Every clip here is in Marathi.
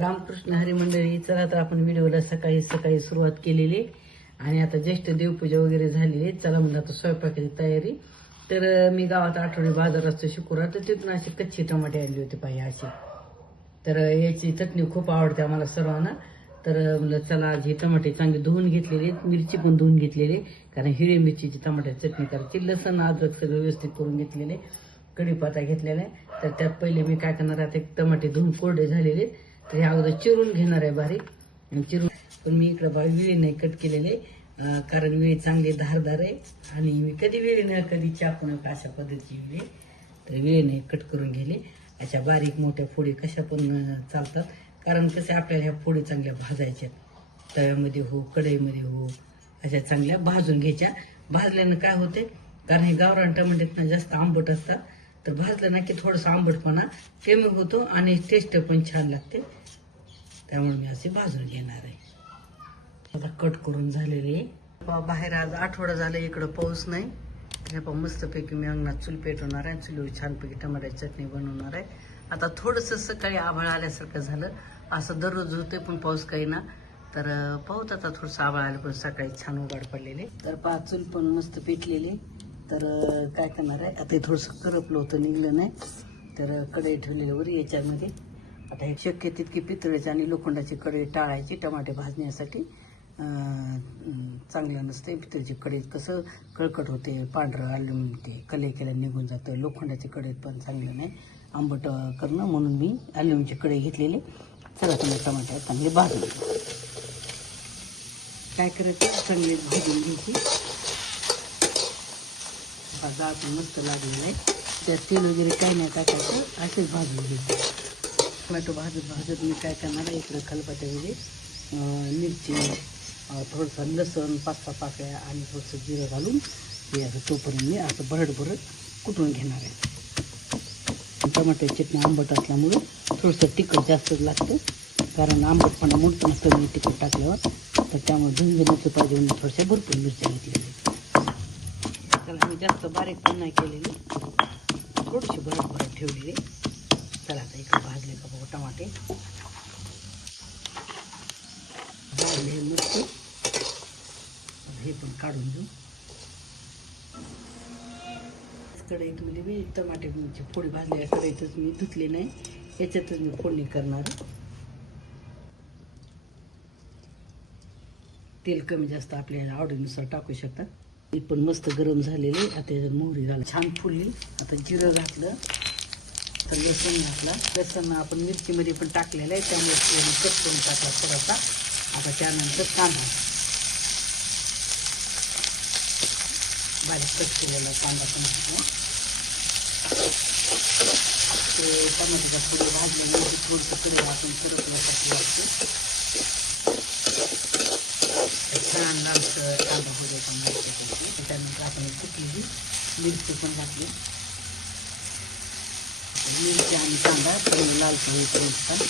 रामकृष्ण हरी मंडळी. चला तर आपण व्हिडिओला सकाळी सकाळी सुरुवात केलेली आणि आता ज्येष्ठ देवपूजा वगैरे झालेली आहे. चला म्हणजे आता स्वयंपाकाची तयारी. तर मी गावात आठवडी बाजार असतो शुक्रवार, तर तिथून अशी कच्ची टमाटे आणली होती पाहिजे अशी. तर याची चटणी खूप आवडते आम्हाला सर्वांना. तर म्हणलं चला आज ही टमाटे चांगली धुवून घेतलेली, मिरची पण धुवून घेतलेली, कारण हिरवी मिरचीची टमाट्याची चटणी करायची. लसण अद्रक सगळं व्यवस्थित करून घेतलेले, कढीपत्ता घेतलेला आहे. तर त्यात पहिले मी काय करणार आहे, टमाटे धुवून कोरडे झालेले तर हे अगोदर चिरून घेणार आहे बारीक. आणि चिरून पण मी इकडं विळी नाही कट केलेले, कारण वेळी चांगली धारदार आहे आणि मी कधी वेळीनं कधी चाकून अशा पद्धतीची वेळी, तर वेळीने कट करून गेले. अशा बारीक मोठ्या फोडी कशा पण चालतात, कारण कसे आपल्याला ह्या फोडी चांगल्या भाजायच्या, तव्यामध्ये हो कढईमध्ये हो अशा चांगल्या भाजून घ्यायच्या. भाजल्यानं काय होते, कारण हे गावरान टमाट्यात जास्त आंबट असतात, तर भाजलं ना की थोडंसं आंबटपणा कमी होतो आणि टेस्ट पण छान लागते. त्यामुळे मी असे भाजून घेणार आहे. आता कट करून झालेले. बाहेर आज आठवडा झालं, इकडं पाऊस नाही. हे मस्तपैकी मी अंगणात चूल पेटवणार आहे, चुलीवर छानपैकी टमाट्याची चटणी बनवणार आहे. आता थोडंसं सकाळी आभाळ आल्यासारखं झालं, असं दररोज होते पण पाऊस काही ना. तर पाहूत आता थोडंसं आभाळ आलं पण सकाळी छान उघाड पडलेले. तर चूल पण मस्त पेटलेली. तर काय करणार आहे, आता थोडंसं करपलं होतं, निघलं नाही, तर कढई ठेवलेल्यावर याच्यामध्ये आता हे शक्य तितकी पितळेची आणि लोखंडाची कढई टाळायची टमाटे भाजण्यासाठी. चांगलं नसते पितळेची कढईत, कसं कळकट होते, पांढरं अल्युमिनियम ते कले केलं निघून जातं. लोखंडाची कढईत पण चांगलं नाही आंबट करणं, म्हणून मी अल्युमिनियमची कढई घेतलेली. चला तुम्ही टमाटे चांगले भाजून काय करायचं, चांगले भाजून घ्यायची. जाळ पण मस्त लागलेलं आहे, त्यात तेल वगैरे काही नाही टाकायचं, असेच भाजून घ्यायचं. टोमॅटो भाजत मी काय करणार आहे, इकडं खलबत्त्यामध्ये मिरची, थोडंसं लसण 5-6 पाकळ्या आणि थोडंसं जिरं घालून हे असं तोपर्यंत मी असं भरड कुटून घेणार आहे. टमाट्याची चटणी आंबट असल्यामुळे थोडंसं तिखट जास्तच लागतं, कारण आंबटपणा मोडतो ना कमी तिखट टाकल्यावर, तर त्यामुळे झणझणीचं पाहिजे म्हणून थोड्याशा भरपूर मिरच्या घेतलेल्या. त्याला मी जास्त बारीक पण नाही केलेली, थोडीशी भरड ठेवलेली. चला आता इकडे भाजले का बघू टमाटे, भाजले मिरची, हे पण काढून घेऊ. कढईतमध्ये मी टमाट्याची फोडी भाजल्या कढईतच मी धुतली नाही, याच्यातच मी फोडणी करणार. तेल कमी जास्त आपल्या आवडीनुसार टाकू शकतात. हे पण मस्त गरम झालेले. आता त्याच्यात मोहरी घाल, छान फुलली. आता जिरं घातलं, तर लसूण घातला. लसूण आपण मिरचीमध्ये पण टाकलेलं आहे, त्यामुळे कट करून टाकला थोडासा. आता त्यानंतर कांदा, बारीक कट केलेला कांदा पण घातला. ते टमाट्याच्या पुढे भाजल्यानंतर थोडंसं कडे आपण करपल्यासाठी लागतं. छान लालसर कांदा होऊ द्यायचा मिरची. त्यानंतर आपण कुठलीही मिरची पण घातली. मिरची आणि कांदा थोडं लालसर होईपर्यंत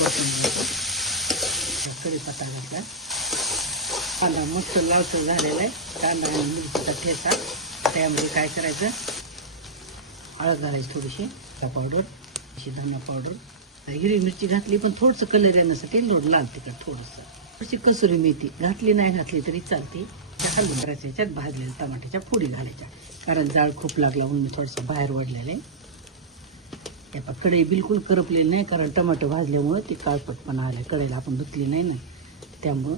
परतून घ्यायचं. कढीपत्ता घातला. कांदा मस्त लालसर झालेला आहे. कांदा आणि मिरचीचा ठेचा. त्यामध्ये काय करायचं, हळद घालायची, थोडीशी पावडर, थोडीशी धना पावडर, हिरवी मिरची घातली पण थोडंसं कलर येण्यासाठी, लाल तिखट थोडंसं, थोडीशी कसुरी मेथी घातली, नाही घातली तरी चालते. हलवून करायचं. याच्यात भाजलेल्या टमाट्याच्या फोडी घालायच्या, कारण जाळ खूप लागला म्हणून मी थोडंसं बाहेर वडलेलं आहे. त्या कढई बिलकुल करपलेली नाही, कारण टमाटो भाजल्यामुळं ती काळपटपणा आला. कढईला आपण धुतली नाही ना, त्यामुळं.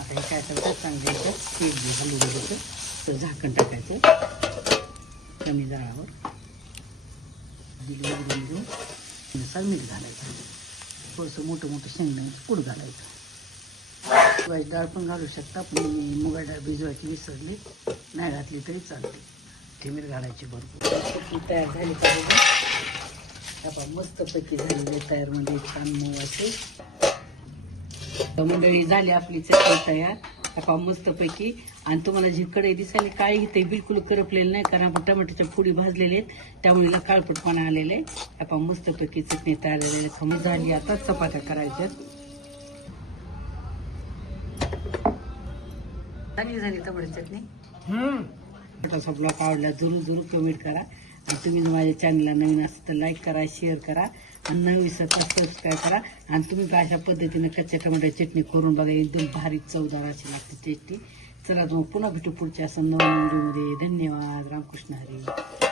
आता हे काय करायचं, चांगलं याच्यात पीठ घालून घ्यायचं, तर झाकण टाकायचं कमी जाळावर. दिली घेऊन नुसार मीठ घालायचं, थोडंसं मोठं शेंगदाण्याचं कूट घालायचं. मुगाची डाळ पण घालू शकता, पण मी मुगाची डाळ भिजवायची विसरली, नाही घातली तरी चालते. ठेमीर घालायची भरपूर. तयार झाली पाहिजे. आपण मस्तपैकी झालेली तयार, म्हणजे छान मवाची मंडळी झाली आपली चटणी तयार. आपण मस्तपैकी. आणि तुम्हाला जी कढई दिसायला काळी ते बिलकुल करपलेलं नाही, कारण आपण टमाट्याच्या फोडी भाजलेले आहेत, त्यामुळे काळपटपणा आलेला आहे. आपण मस्तपैकी चटणी तयार झालेली खमी झाली. आता चपात्या करायच्या. चांगली झाली टमाट्याची चटणी. छोटासा ब्लॉग आवडला जरूर कमेंट करा. आणि तुम्ही माझ्या चॅनलला नवीन असेल तर लाईक करा, शेअर करा आणि न विसरता सबस्क्राईब करा. आणि तुम्ही पण अशा पद्धतीनं कच्च्या टमाट्याची चटणी करून बघा, एकदम भारी चवदार अशी लागते चटणी. चला मग पुन्हा भेटू पुढच्या असं नवीन व्हिडिओमध्ये. धन्यवाद. रामकृष्ण हरी.